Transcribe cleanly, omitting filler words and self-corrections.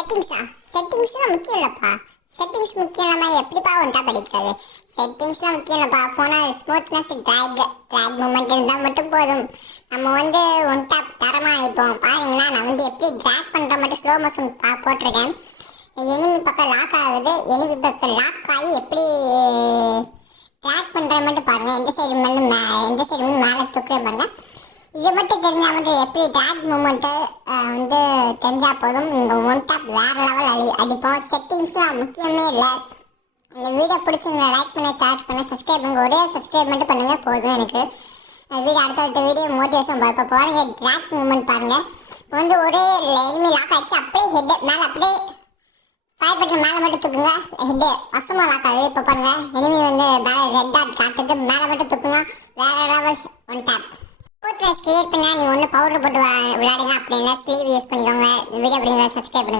செட்டிங்ஸா? செட்டிங்ஸ்லாம் முக்கியம் இல்லைப்பா. செட்டிங்ஸ் முக்கியம் இல்லாமல் எப்படிப்பா ஒன்ட்டா படிக்கிறது? செட்டிங்ஸ்லாம் முக்கியம் இல்லைப்பா. ஃபோனாக ஸ்மூத்னஸ் ட்ராக் மூமெண்ட் இருந்தால் மட்டும் போதும். நம்ம ஒன் டாப் தரமாக அனுப்போம். பாருங்களா, நான் எப்படி ட்ராக் பண்ணுற மட்டும் ஸ்லோ மோஷன் போட்டிருக்கேன். எனிமி பக்கம் லாக் ஆகுது. எனிமி பக்கம் லாக் ஆகி எப்படி ட்ராக் பண்ணுற மட்டும் பாருங்கள். எந்த சைடு மேலே தூக்குறேன் பாருங்கள். இது மட்டும் தெரிஞ்சால் மட்டும் எப்படி ட்ராக் மூமெண்ட்டு தெரிஞ்சால் போதும். இந்த ஒன் டாப் வேறு லெவல் அடிப்போம். செட்டிங்ஸ்லாம் முக்கியமே இல்லை. இந்த வீடியோ பிடிச்சிருந்தா லைக் பண்ண, ஷேர் பண்ண, சப்ஸ்கிரைப் பண்ணுங்க. ஒரே சப்ஸ்கிரைப் மட்டும் பண்ணுங்கள் போதும். எனக்கு வீடியோ அடுத்த வீடியோ மோட்டிவேஷன் இப்போ பாருங்க. ட்ராக் மூமெண்ட் பாருங்கள். இப்போ ஒரே எனிமி லாக் ஆகிடுச்சு. அப்படியே ஹெட்டு மேலே அப்படியே ஃபயர் பட்டன் மேலே மட்டும் தூக்குங்க. ஹெட்டு வசமாக லாக் ஆகுது. இப்போ பாருங்கள், எனிமி மேலே ரெட் டாட் காட்டுறது. மேலே மட்டும் தூக்குங்க. வேறு level one tap. Smoothness create பண்ணால் நீங்கள் பவுடர் போட்டு விளையாடுங்க. அப்படின்னா ஸ்லீவ் யூஸ் பண்ணிக்கோங்க. வீடியோ அப்படிங்கிற சப்ஸ்கிரைப் பண்ணுங்கள்.